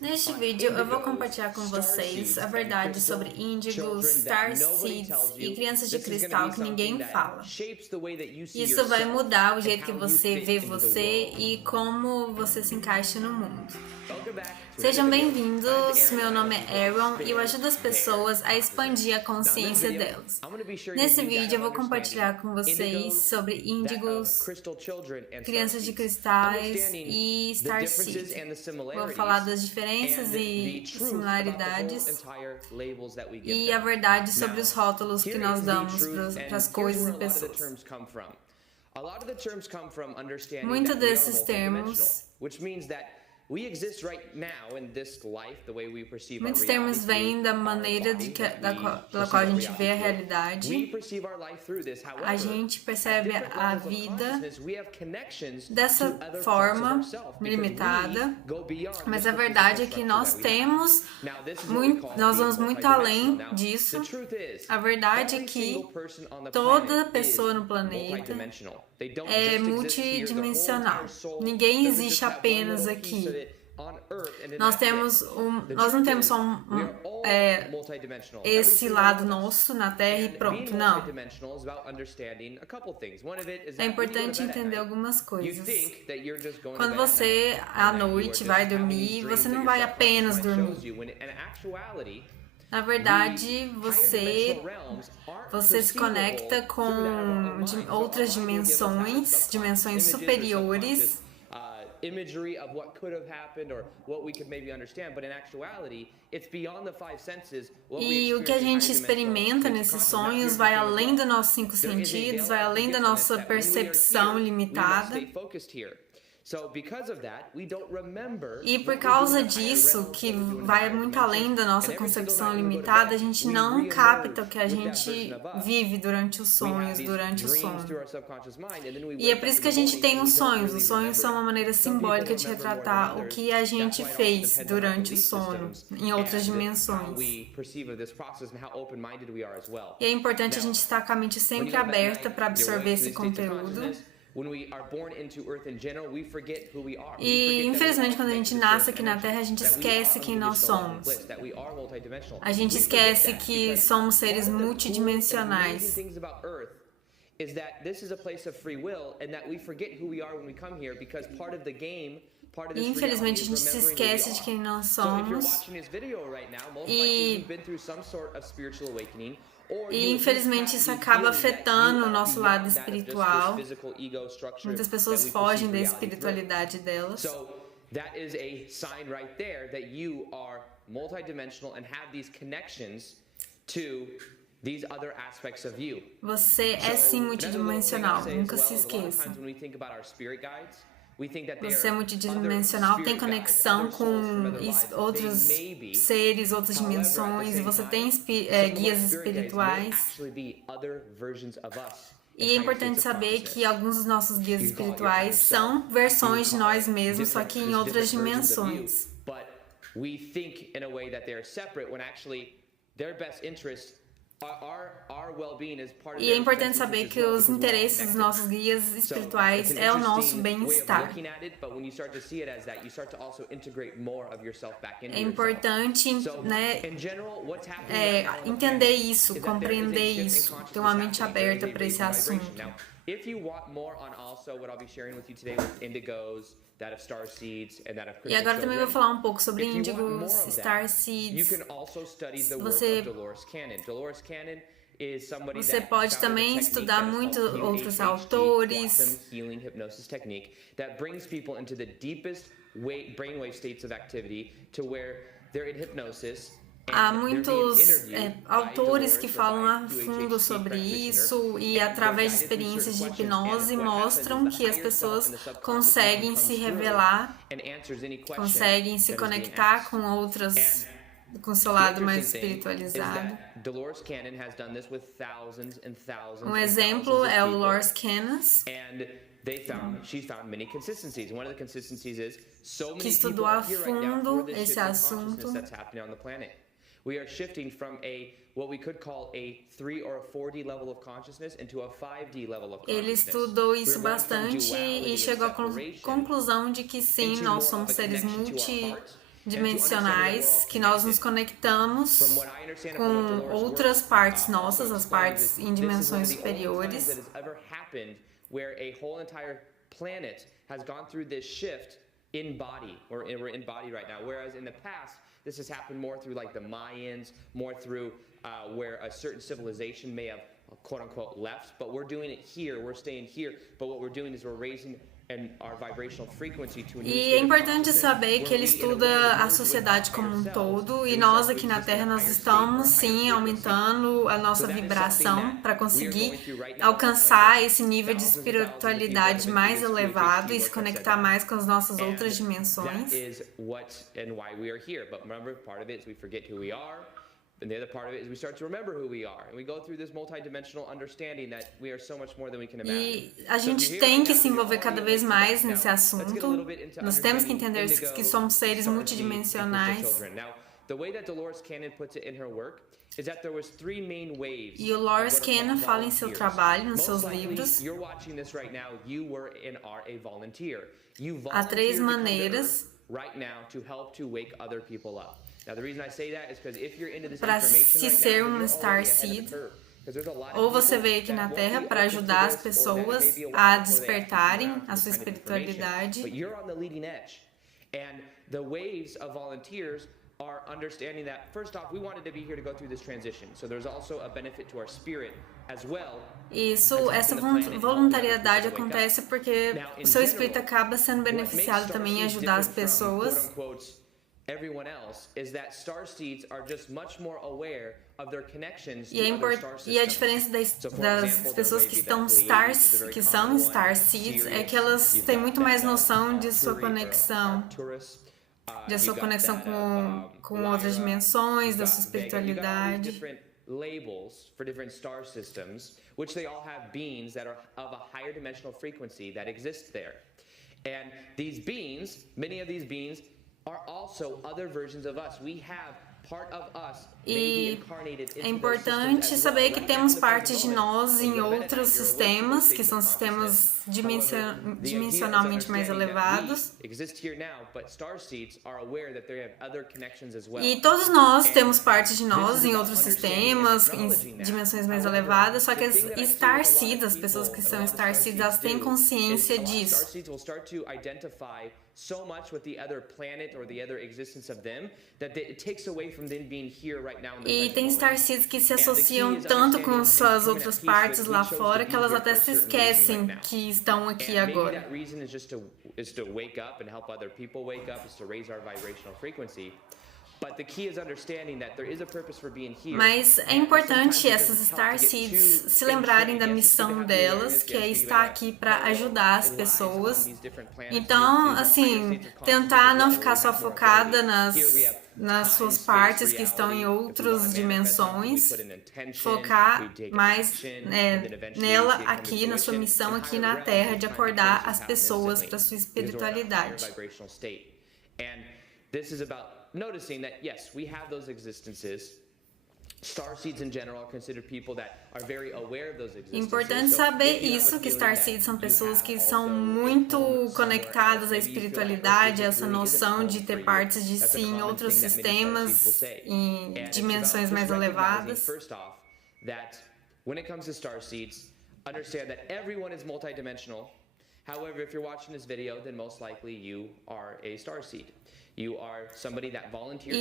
Neste vídeo eu vou compartilhar com vocês a verdade sobre Índigos, Starseeds e Crianças de Cristal que ninguém fala. Isso vai mudar o jeito que você vê você e como você se encaixa no mundo. Sejam bem-vindos, meu nome é Aaron e eu ajudo as pessoas a expandir a consciência delas. Nesse vídeo eu vou compartilhar com vocês sobre Índigos, Crianças de Cristais e Starseeds. Vou falar das diferenças e similaridades e a verdade sobre os rótulos que nós damos para as coisas e pessoas. Muitos desses termos Muitos termos vêm da maneira pela qual a gente vê a realidade. A gente percebe a vida dessa forma limitada, mas a verdade é que nós vamos muito além disso. A verdade é que toda pessoa no planeta é multidimensional. Ninguém existe apenas aqui. Nós não temos só esse lado nosso na Terra e pronto, não. É importante entender algumas coisas. Quando você, à noite, vai dormir, você não vai apenas dormir. Na verdade, você se conecta com outras dimensões superiores. E o que a gente experimenta nesses sonhos vai além dos nossos 5 sentidos, vai além da nossa percepção limitada. E por causa disso, que vai muito além da nossa concepção limitada, a gente não capta o que a gente vive durante os sonhos, E é por isso que a gente tem os sonhos. Os sonhos são uma maneira simbólica de retratar o que a gente fez durante o sono, em outras dimensões. E é importante a gente estar com a mente sempre aberta para absorver esse conteúdo. E infelizmente quando a gente nasce aqui na Terra a gente esquece quem nós somos. A gente esquece que somos seres multidimensionais. E infelizmente a gente se esquece de quem nós somos. E infelizmente isso acaba afetando o nosso lado espiritual. Muitas pessoas fogem da espiritualidade delas. Você é sim multidimensional, nunca se esqueça. Você é multidimensional, tem conexão com outros seres, outras dimensões, e você tem guias espirituais. E é importante saber que alguns dos nossos guias espirituais são versões de nós mesmos, só que em outras dimensões. E é importante saber que os interesses dos nossos guias espirituais é o nosso bem-estar. É importante, entender isso, compreender isso, ter uma mente aberta para esse assunto. E agora também vou falar um pouco sobre Índigos, Starseeds. Você pode também estudar muitos outros autores. Há muitos autores que falam a fundo sobre isso e através de experiências de hipnose mostram que as pessoas conseguem se revelar, conseguem se conectar com outras, com seu lado mais espiritualizado. Um exemplo é o Loris Canas, que estudou a fundo esse assunto. We are shifting from what we could call a 3 or a 4D level of consciousness into a 5D level of consciousness. Ele estudou isso bastante e chegou à conclusão de que sim, nós somos seres multidimensionais, que nós nos conectamos com outras partes nossas, as partes em dimensões superiores. Where a whole entire planet has gone through this shift in body, or we're in body right now, whereas in the past this has happened more through like the Mayans, more through where a certain civilization may have quote unquote left, but we're doing it here, we're staying here, but what we're doing is we're raising our vibrational frequency to a new E é importante saber que ele estuda a sociedade como um todo, e nós aqui na Terra nós estamos sim aumentando a nossa vibração para conseguir alcançar esse nível de espiritualidade mais elevado e se conectar mais com as nossas outras dimensões. And the other part of it is we start to remember who we are, and we go through this multidimensional understanding that we are so much more than we can imagine. E a gente tem que se envolver cada vez mais nesse assunto. Nós temos que entender que somos seres multidimensionais. The way that Dolores Cannon puts it in her work is that there was 3 main waves. E o Dolores Cannon fala em seu trabalho, nos seus livros. You're watching this right now. You were and are a volunteer. You Há 3 maneiras right now to help to wake other people up. Now, the reason I say that is because if you're into this para information se right ser now, um Starseed, ou você veio aqui na Terra para ajudar as pessoas a despertarem a sua espiritualidade. But you're on the leading edge. And the waves of volunteers are understanding that, first off, we wanted to be here to go through this transition. So there's also a benefit to our spirit as well. Essa voluntariedade acontece porque o seu espírito acaba sendo beneficiado também em ajudar as pessoas. Everyone else is that Starseeds are just much more aware of their connections to other star systems. E a diferença das pessoas que são Starseeds é que elas têm muito mais noção de sua conexão, com outras dimensões, da sua espiritualidade. Labels for different star systems, which they all have beings that are of a higher dimensional frequency that exist there. And these beings, many of these beings are also other versions of us. We have part of us e é importante saber que temos partes de nós em outros sistemas, que são sistemas dimensionalmente mais elevados. E todos nós temos partes de nós em outros sistemas, em dimensões mais elevadas, só que as Starseeds, as pessoas que são Starseeds, elas têm consciência disso. So much with the other planet or the other existence of them that it takes away from them being here right now in the E tem Starseeds que se associam tanto com suas outras partes lá fora que elas até se esquecem que estão aqui agora. That reason is to wake up and help other people wake up, is to raise our vibrational frequency. Mas é importante essas Starseeds se lembrarem da missão delas, que é estar aqui para ajudar as pessoas. Então, assim, tentar não ficar só focada nas suas partes que estão em outras dimensões, focar mais nela aqui, na sua missão aqui na Terra, de acordar as pessoas para a sua espiritualidade. Noticing that, yes, we have those existences. Starseeds in general are considered people that are very aware of those existences. Importante saber isso, que Starseeds são pessoas que são muito conectadas à espiritualidade, essa noção de ter partes de si em outros sistemas, em dimensões mais elevadas. First off, that when it comes to Starseeds, understand that everyone is multidimensional. However, if you're watching this video, then most likely you are a Starseed. E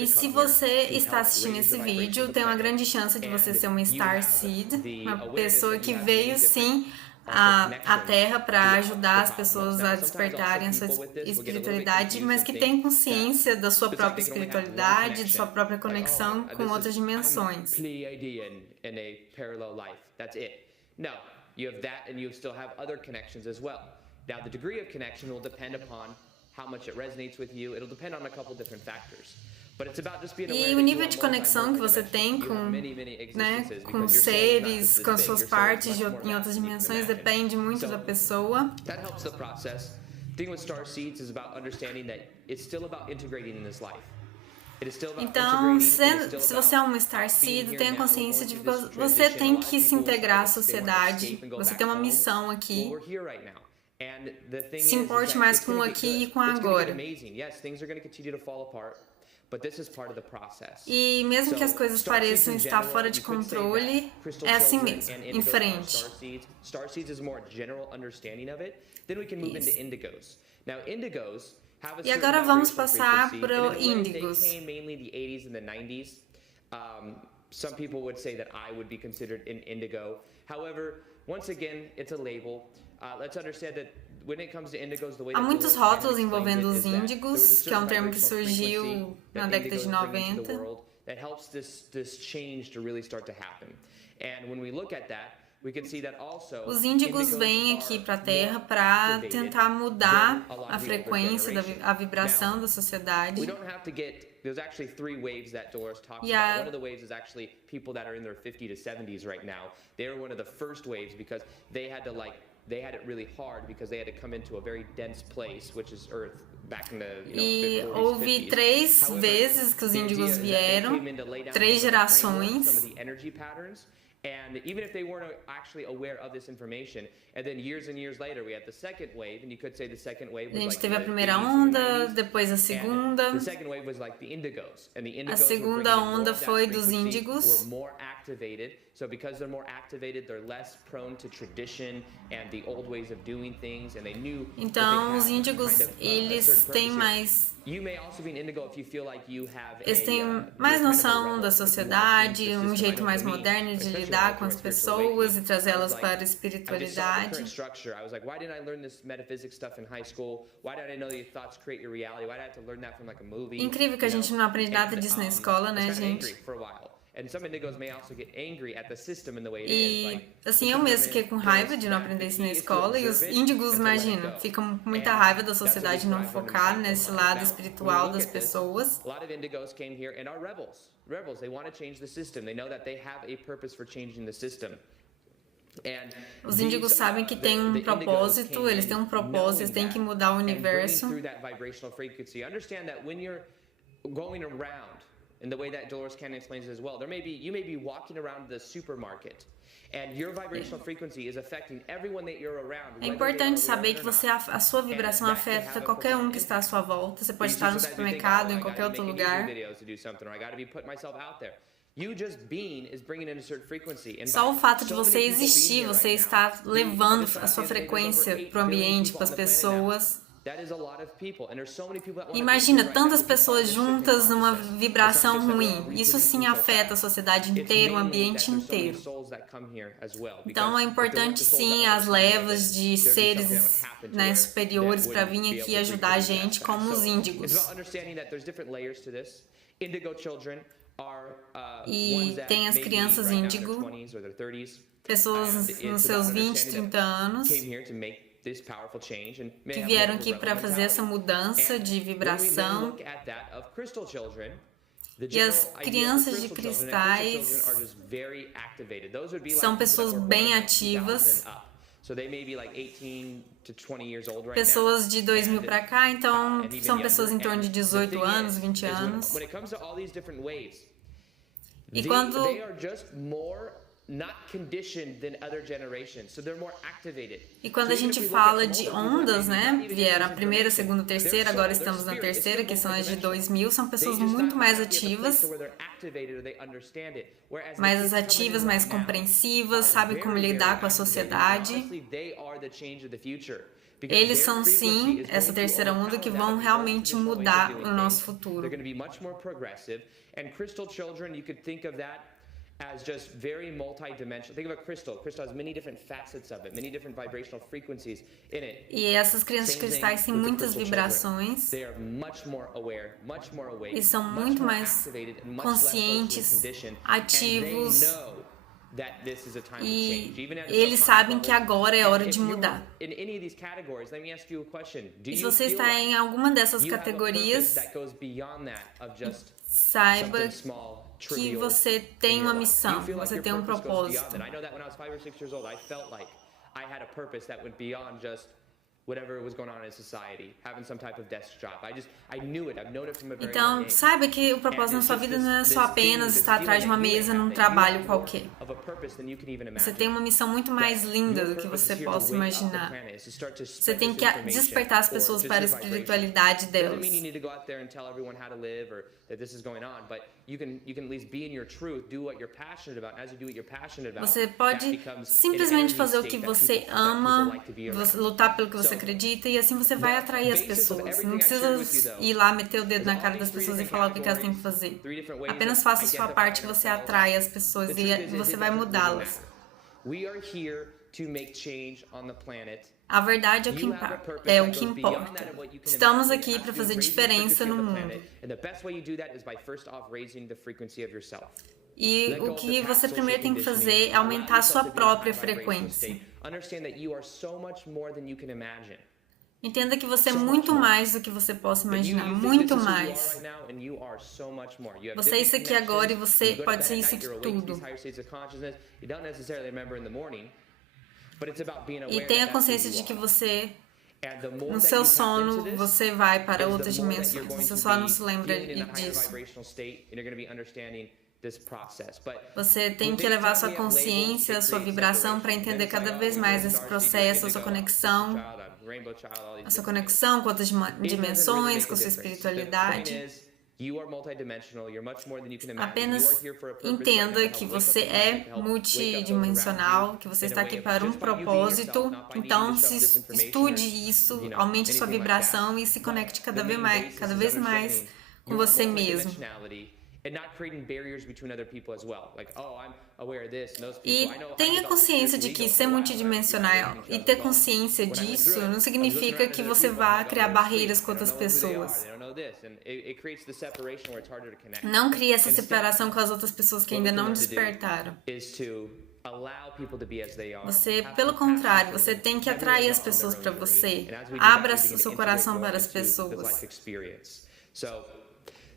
se você está assistindo esse vídeo, tem uma grande chance de você ser uma Starseed, uma pessoa que veio sim à Terra para ajudar as pessoas a despertarem a sua espiritualidade, mas que tem consciência da sua própria espiritualidade, de sua própria conexão com outras dimensões. Now, the degree of connection will depend upon how much it resonates with you. It'll depend on a couple different factors. But it's about just being aware. E o nível de conexão que você tem com seres, com suas partes em outras dimensões depende muito da pessoa. That helps the process. The thing with Starseeds is about understanding that it's still about integrating in this life. Então, se você é um Starseed, tenha consciência de que você tem que se integrar à sociedade, você tem uma missão aqui. Se importe mais com o aqui e com o agora. E mesmo que as coisas pareçam estar fora de controle, é assim mesmo, em frente. Isso. E agora vamos passar para Índigos. Some people would say that I would be considered an indigo. However, once again, it's a label. Let's understand that when it comes to indigos, the way Há muitos rótulos envolvendo os índigos, que é um termo que surgiu na década de 90. That helps this change to really start to happen. And when we look at that, we can see that also os índigos vêm aqui para a Terra para tentar mudar a frequência, a vibração da sociedade. There's actually 3 waves that Dolores talks about. One of the waves is actually people that are in their 50 to 70s right now. They were one of the first waves because they had it really hard because they had to come into a very dense place, which is Earth, back in the 40s, houve 3 vezes que os índigos vieram, 3 gerações. Some of the energy patterns. And even if they weren't actually aware of this information, and then years and years later we had the second wave, and you could say the second wave was a gente like teve a primeira onda, depois a segunda. The second wave was like the indigos, and the indigos a segunda onda foi dos índigos. Were more activated. So because they're more activated, they're less prone to tradition and the old ways of doing things, and they knew. Então os índigos eles têm mais eles têm mais noção da sociedade, um jeito mais moderno de lidar com as pessoas e trazê-las para a espiritualidade. Incrível que a gente não aprende nada disso na escola, né, gente? E assim, eu mesmo fiquei com raiva de não aprender isso na escola, e os índigos, imagina, ficam com muita raiva da sociedade não focar nesse lado espiritual das pessoas. Os índigos sabem que tem um propósito, eles têm um propósito, eles têm que mudar o universo. In the way that Dolores Cannon explains it as well, you may be walking around the supermarket, and your vibrational frequency is affecting everyone that you're around. É importante saber que a sua vibração afeta qualquer um que está à sua volta. Você pode estar no supermercado, em qualquer outro lugar. Só o fato de você existir, você está levando a sua frequência para o ambiente, para as pessoas. Imagina tantas pessoas juntas numa vibração ruim. Isso sim afeta a sociedade inteira, o ambiente inteiro. Então é importante sim as levas de seres, né, superiores para vir aqui ajudar a gente, como os índigos. E tem as crianças índigo, pessoas nos seus 20, 30 anos, que vieram aqui para fazer essa mudança de vibração. E as crianças de cristais são pessoas bem ativas, pessoas de 2000 para cá, então são pessoas em torno de 18 anos, 20 anos. E quando E quando a gente fala de ondas, né, vieram a primeira, segunda, terceira, agora estamos na terceira, que são as de 2000, são pessoas muito mais ativas, mais ativas, mais compreensivas, sabem como lidar com a sociedade. Eles são sim essa terceira onda que vão realmente mudar o nosso futuro. As just very multi-dimensional. Think of a crystal. Crystal has many different facets of it, many different vibrational frequencies in it. E essas crianças de cristais têm muitas vibrações. They are much more aware, e são muito mais conscientes, ativos. E eles sabem que agora é hora de mudar. E se você está em alguma dessas categorias, saiba que você tem uma missão, você tem um propósito. Então, saiba que o propósito na sua vida não é só apenas estar atrás de uma mesa num trabalho qualquer. Você tem uma missão muito mais linda do que você possa imaginar. Você tem que despertar as pessoas para a espiritualidade delas. Você pode simplesmente fazer o que você ama, lutar pelo que você acredita, e assim você vai atrair as pessoas. Não precisa ir lá meter o dedo na cara das pessoas e falar o que elas têm que fazer. Apenas faça a sua parte que você atrai as pessoas e você vai mudá-las. A verdade é o que importa. Estamos aqui para fazer diferença no mundo. E o que você primeiro tem que fazer é aumentar a sua própria frequência. Entenda que você é muito mais do que você possa imaginar, muito mais. Você é isso aqui agora e você pode ser isso aqui tudo. E tenha consciência de que você, no seu sono, você vai para outras dimensões. Você só não se lembra disso. Você tem que elevar sua consciência, sua vibração para entender cada vez mais esse processo, a sua conexão com outras dimensões, com sua espiritualidade. Apenas entenda que você é multidimensional, que você está aqui para um propósito. Então, estude isso, aumente sua vibração e se conecte cada vez mais com você mesmo. E tenha consciência de que ser multidimensional e ter consciência disso não significa que você vá criar barreiras com outras pessoas. Não crie essa separação com as outras pessoas que ainda não despertaram. Você, pelo contrário, você tem que atrair as pessoas para você. Abra o seu coração para as pessoas.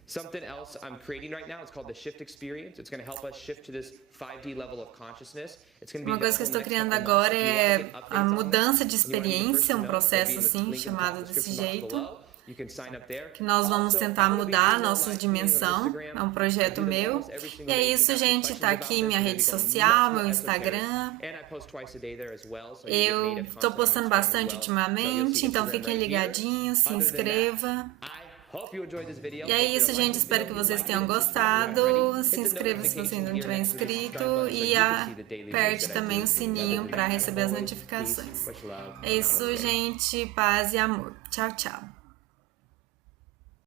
Something else I'm creating right now, it's called the Shift Experience. It's going to help us shift to this 5D level of consciousness. Uma coisa que eu estou criando agora é a mudança de experiência, um processo assim, chamado desse jeito, que nós vamos tentar mudar a nossa dimensão. É um projeto meu. E é isso, gente. Tá aqui minha rede social, meu Instagram. Eu estou postando bastante ultimamente, então fiquem ligadinhos, se inscreva. E é isso, gente. Espero que vocês tenham gostado. Se inscreva se você ainda não tiver inscrito e aperte também o sininho para receber as notificações. É isso, gente. Paz e amor. Tchau, tchau.